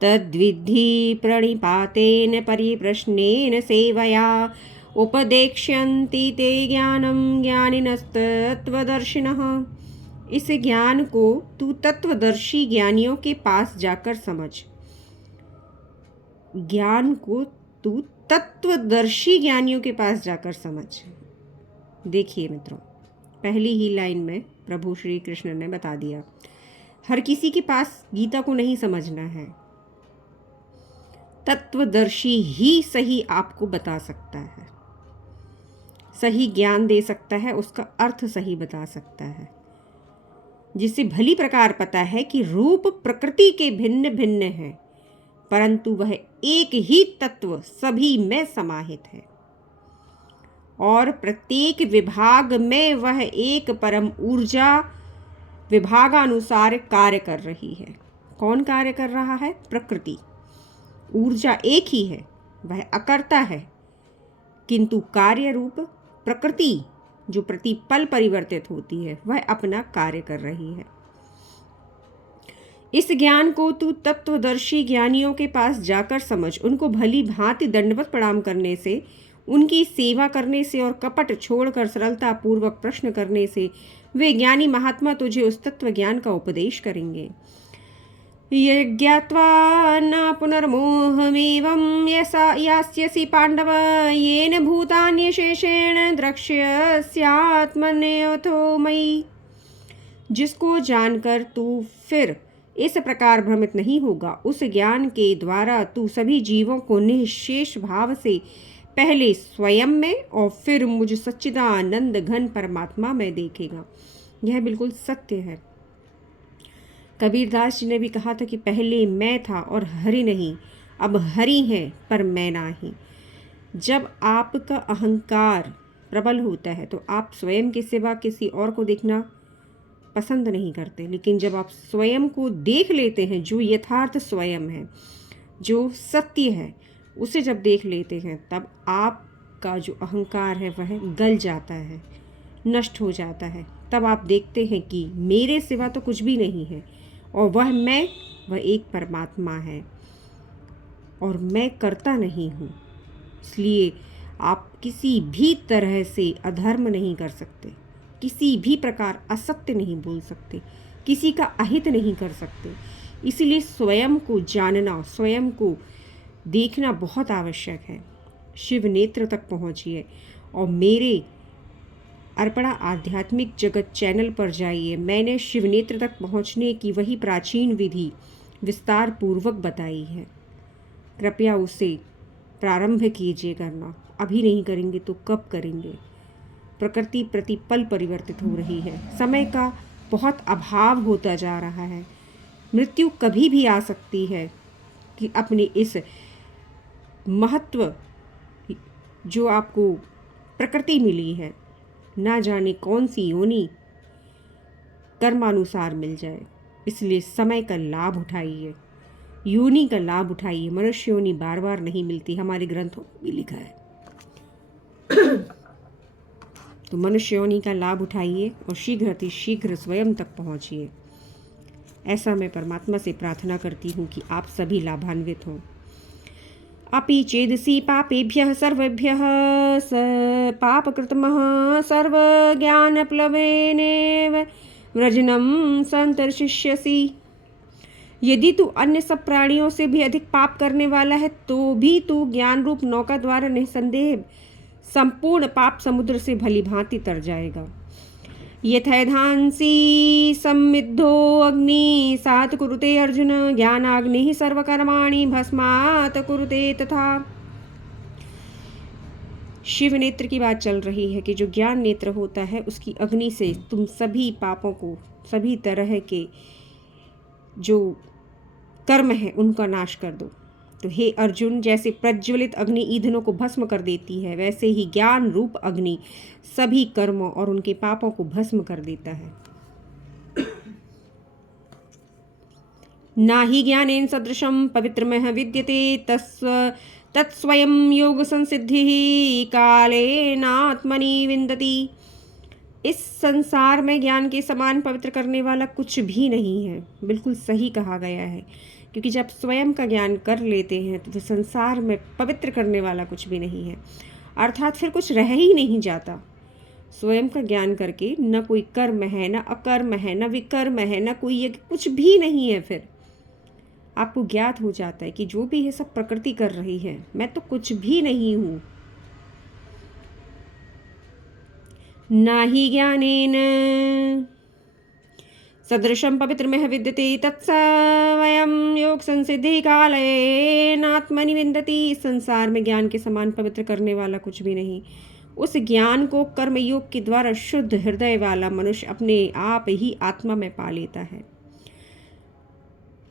तद्विद्धि प्रणिपातेन परिप्रश्नेन सेवया उपदेक्ष्यन्ति ते ज्ञानं ज्ञानिनस्तत्त्वदर्शिनः। इस ज्ञान को तू तत्वदर्शी ज्ञानियों के पास जाकर समझ। ज्ञान को तू तत्वदर्शी ज्ञानियों के पास जाकर समझ। देखिए मित्रों, पहली ही लाइन में प्रभु श्री कृष्ण ने बता दिया, हर किसी के पास गीता को नहीं समझना है। तत्वदर्शी ही सही आपको बता सकता है, सही ज्ञान दे सकता है, उसका अर्थ सही बता सकता है, जिसे भली प्रकार पता है कि रूप प्रकृति के भिन्न भिन्न हैं, परंतु वह एक ही तत्व सभी में समाहित है और प्रत्येक विभाग में वह एक परम ऊर्जा विभागानुसार कार्य कर रही है। कौन कार्य कर रहा है? प्रकृति। ऊर्जा एक ही है, वह अकर्ता है, किंतु कार्य रूप प्रकृति जो प्रतिपल परिवर्तित होती है वह अपना कार्य कर रही है। इस ज्ञान को तू तत्वदर्शी ज्ञानियों के पास जाकर समझ। उनको भली भांति दंडवत प्रणाम करने से, उनकी सेवा करने से और कपट छोड़कर सरलता पूर्वक प्रश्न करने से वे ज्ञानी महात्मा तुझे उस तत्व ज्ञान का उपदेश करेंगे। यज्ञात्वा न पुनर्मोहमेवं यास्यसि पांडव येन भूतान्यशेषेण द्रक्ष्यस्यात्मन्यथो मयि। जिसको जानकर तू फिर इस प्रकार भ्रमित नहीं होगा, उस ज्ञान के द्वारा तू सभी जीवों को निःशेष भाव से पहले स्वयं में और फिर मुझ सच्चिदानंद घन परमात्मा में देखेगा। यह बिल्कुल सत्य है। कबीरदास जी ने भी कहा था कि पहले मैं था और हरि नहीं, अब हरि है पर मैं नहीं। जब आपका अहंकार प्रबल होता है तो आप स्वयं के सिवा किसी और को देखना पसंद नहीं करते, लेकिन जब आप स्वयं को देख लेते हैं, जो यथार्थ स्वयं है, जो सत्य है, उसे जब देख लेते हैं, तब आपका जो अहंकार है वह गल जाता है, नष्ट हो जाता है। तब आप देखते हैं कि मेरे सिवा तो कुछ भी नहीं है और वह मैं, वह एक परमात्मा है और मैं करता नहीं हूँ। इसलिए आप किसी भी तरह से अधर्म नहीं कर सकते, किसी भी प्रकार असत्य नहीं बोल सकते, किसी का अहित नहीं कर सकते। इसलिए स्वयं को जानना, स्वयं को देखना बहुत आवश्यक है। शिव नेत्र तक पहुँचिए और मेरे अर्पणा आध्यात्मिक जगत चैनल पर जाइए। मैंने शिव नेत्र तक पहुँचने की वही प्राचीन विधि विस्तार पूर्वक बताई है, कृपया उसे प्रारंभ कीजिए करना। अभी नहीं करेंगे तो कब करेंगे? प्रकृति प्रतिपल परिवर्तित हो रही है, समय का बहुत अभाव होता जा रहा है, मृत्यु कभी भी आ सकती है। कि अपनी इस महत्व जो आपको प्रकृति मिली है, ना जाने कौन सी योनि कर्मानुसार मिल जाए, इसलिए समय का लाभ उठाइए, योनि का लाभ उठाइए। मनुष्य योनि बार बार नहीं मिलती, हमारे ग्रंथों में भी लिखा है। तो मनुष्य योनि का लाभ उठाइए और शीघ्र अति शीघ्र स्वयं तक पहुँचिए। ऐसा मैं परमात्मा से प्रार्थना करती हूँ कि आप सभी लाभान्वित हों। अपि चेदसि पापेभ्यः सर्वेभ्यः स पापकृतमः सर्वज्ञानप्लवेनेव व्रजनं संतर्षिष्यसि। यदि तू अन्य सब प्राणियों से भी अधिक पाप करने वाला है तो भी तू ज्ञान रूप नौका द्वारा निसंदेह संपूर्ण पाप समुद्र से भली भांति तर जाएगा। यथैधांसी सम्मिद्धो अग्नि सात कुरुते अर्जुन ज्ञानाग्नि सर्वकर्माणि भस्मात कुरुते तथा। शिव नेत्र की बात चल रही है कि जो ज्ञान नेत्र होता है उसकी अग्नि से तुम सभी पापों को, सभी तरह के जो कर्म है उनका नाश कर दो। तो हे अर्जुन, जैसे प्रज्वलित अग्नि ईंधनों को भस्म कर देती है, वैसे ही ज्ञान रूप अग्नि सभी कर्मों और उनके पापों को भस्म कर देता है। ना ही ज्ञानेन सदृशं पवित्रमः विद्यते तत्स्वयं योग संसिद्धिः कालेनात्मनि विन्दति। इस संसार में ज्ञान के समान पवित्र करने वाला कुछ भी नहीं है। बिल्कुल सही कहा गया है, क्योंकि जब स्वयं का ज्ञान कर लेते हैं तो संसार में पवित्र करने वाला कुछ भी नहीं है, अर्थात फिर कुछ रह ही नहीं जाता। स्वयं का ज्ञान करके न कोई कर्म है, न अकर्म है, न विकर्म है, न कोई यज्ञ, कुछ भी नहीं है। फिर आपको ज्ञात हो जाता है कि जो भी है सब प्रकृति कर रही है, मैं तो कुछ भी नहीं हूँ। ना ही ज्ञानेन सदृशं पवित्रमः विद्यते तत्सवयं योग संसिद्धि कालेनात्मनि विन्दति। संसार में ज्ञान के समान पवित्र करने वाला कुछ भी नहीं। उस ज्ञान को कर्म योग के द्वारा शुद्ध हृदय वाला मनुष्य अपने आप ही आत्मा में पा लेता है।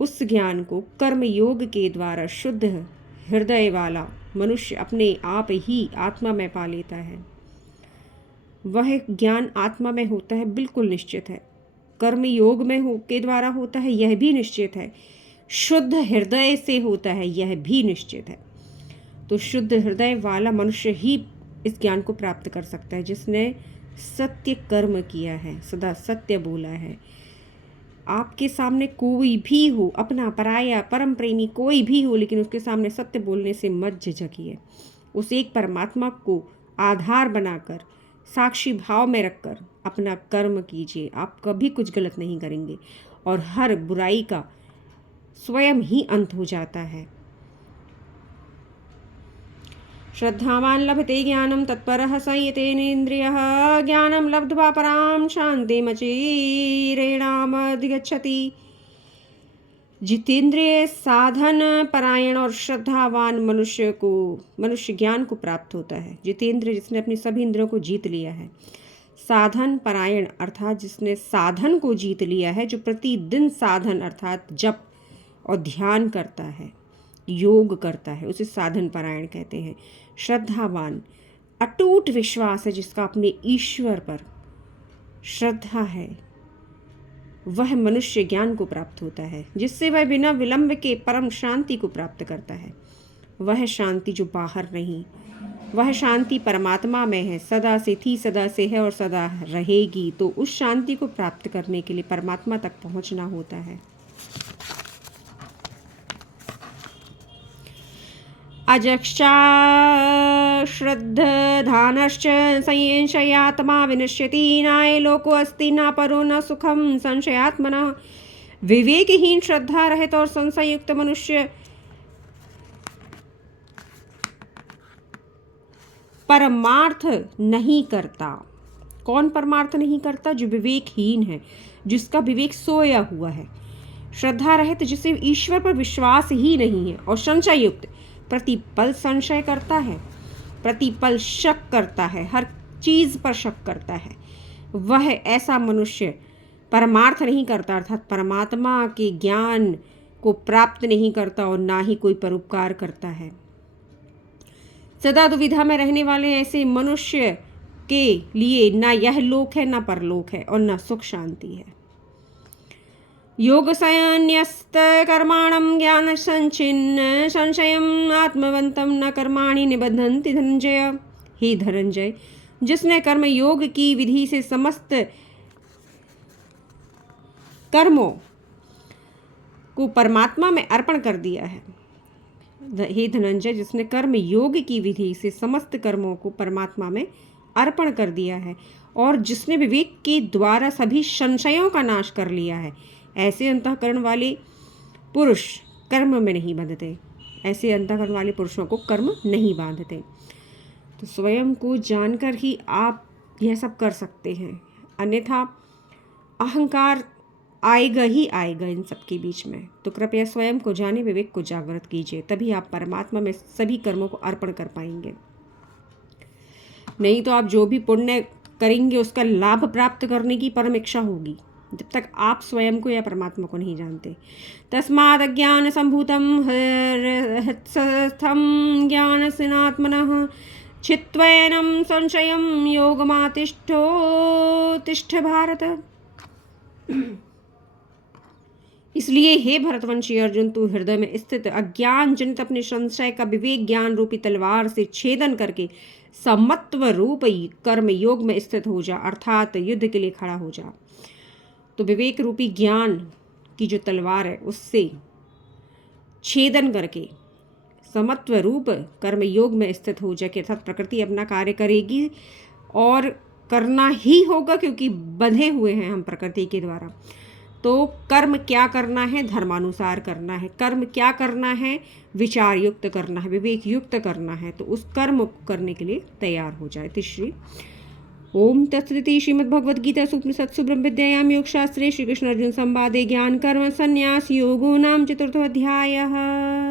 उस ज्ञान को कर्म योग के द्वारा शुद्ध हृदय वाला मनुष्य अपने आप ही आत्मा में पा लेता है। वह ज्ञान आत्मा में होता है, बिल्कुल निश्चित है। कर्म योग में के द्वारा होता है, यह भी निश्चित है। शुद्ध हृदय से होता है, यह भी निश्चित है। तो शुद्ध हृदय वाला मनुष्य ही इस ज्ञान को प्राप्त कर सकता है, जिसने सत्य कर्म किया है, सदा सत्य बोला है। आपके सामने कोई भी हो, अपना पराया परम प्रेमी कोई भी हो, लेकिन उसके सामने सत्य बोलने से मत झिझकिए। उस एक परमात्मा को आधार बनाकर, साक्षी भाव में रखकर अपना कर्म कीजिए। आप कभी कुछ गलत नहीं करेंगे और हर बुराई का स्वयं ही अंत हो जाता है। श्रद्धावान लभते ज्ञानम तत्परः संयतेनेन्द्रियः ज्ञानम लब्ध्वा परां शान्तिमचिरेणामधिगच्छति। जितेंद्रिय साधन परायण और श्रद्धावान मनुष्य ज्ञान को प्राप्त होता है। जितेंद्रिय जिसने अपनी सभी इंद्रियों को जीत लिया है। साधन परायण अर्थात जिसने साधन को जीत लिया है, जो प्रतिदिन साधन अर्थात जप और ध्यान करता है, योग करता है, उसे साधन परायण कहते हैं। श्रद्धावान अटूट विश्वास है जिसका अपने ईश्वर पर श्रद्धा है, वह मनुष्य ज्ञान को प्राप्त होता है, जिससे वह बिना विलंब के परम शांति को प्राप्त करता है। वह शांति जो बाहर नहीं, वह शांति परमात्मा में है, सदा से थी, सदा से है और सदा रहेगी। तो उस शांति को प्राप्त करने के लिए परमात्मा तक पहुंचना होता है। अजक्षा श्रद्धानश्च संशयात्मा विनश्यति। नाय लोको अस्ति न परो न सुखम संशयात्मनः। विवेकहीन, श्रद्धा रहित और संशय युक्त मनुष्य परमार्थ नहीं करता। कौन परमार्थ नहीं करता? जो विवेकहीन है, जिसका विवेक सोया हुआ है। श्रद्धा रहित, जिसे ईश्वर पर विश्वास ही नहीं है, और संशय युक्त, प्रतिपल संशय करता है, प्रतिपल शक करता है, हर चीज पर शक करता है, वह ऐसा मनुष्य परमार्थ नहीं करता, अर्थात परमात्मा के ज्ञान को प्राप्त नहीं करता और ना ही कोई परोपकार करता है। सदा दुविधा में रहने वाले ऐसे मनुष्य के लिए ना यह लोक है, ना परलोक है, और ना सुख शांति है। योग संन्यस्त कर्माणं ज्ञान संचिन्न संशयम आत्मवंतम न कर्माणि निबद्धन्ति धनंजय। हे धनंजय, जिसने कर्म योग की विधि से समस्त कर्मों को परमात्मा में अर्पण कर दिया है। हे धनंजय, जिसने कर्म योग की विधि से समस्त कर्मों को परमात्मा में अर्पण कर दिया है और जिसने विवेक के द्वारा सभी संशयों का नाश कर लिया है, ऐसे अंतःकरण वाले पुरुष कर्म में नहीं बंधते। ऐसे अंतःकरण वाले पुरुषों को कर्म नहीं बांधते। तो स्वयं को जानकर ही आप यह सब कर सकते हैं, अन्यथा अहंकार आएगा ही आएगा इन सब के बीच में। तो कृपया स्वयं को जाने, विवेक को जागृत कीजिए, तभी आप परमात्मा में सभी कर्मों को अर्पण कर पाएंगे। नहीं तो आप जो भी पुण्य करेंगे उसका लाभ प्राप्त करने की परम इच्छा होगी, जब तक आप स्वयं को या परमात्मा को नहीं जानते। तस्माद् अज्ञान संभूतम हृत्स्थम ज्ञान सिनात्मनः चित्वैनं संशयं योगमातिष्ठो तिष्ठ भारत। इसलिए हे भरतवंशी अर्जुन, तू हृदय में स्थित अज्ञान जनित अपने संशय का विवेक ज्ञान रूपी तलवार से छेदन करके समत्व रूप कर्म योग में स्थित हो जा, अर्थात युद्ध के लिए खड़ा हो जा। तो विवेक रूपी ज्ञान की जो तलवार है उससे छेदन करके समत्व रूप कर्म योग में स्थित हो जाए, अर्थात प्रकृति अपना कार्य करेगी और करना ही होगा, क्योंकि बंधे हुए हैं हम प्रकृति के द्वारा। तो कर्म क्या करना है? धर्मानुसार करना है। कर्म क्या करना है? विचार युक्त करना है, विवेक युक्त करना है। तो उस कर्म करने के लिए तैयार हो जाए। तीसरी ओम तत्सदिति श्रीमद्भगवद्गीता उपनिषत्सु ब्रह्म विद्यायां योगशास्त्रे श्री कृष्ण अर्जुन संवादे ज्ञान कर्म संन्यास योगो नाम चतुर्थोऽध्यायः।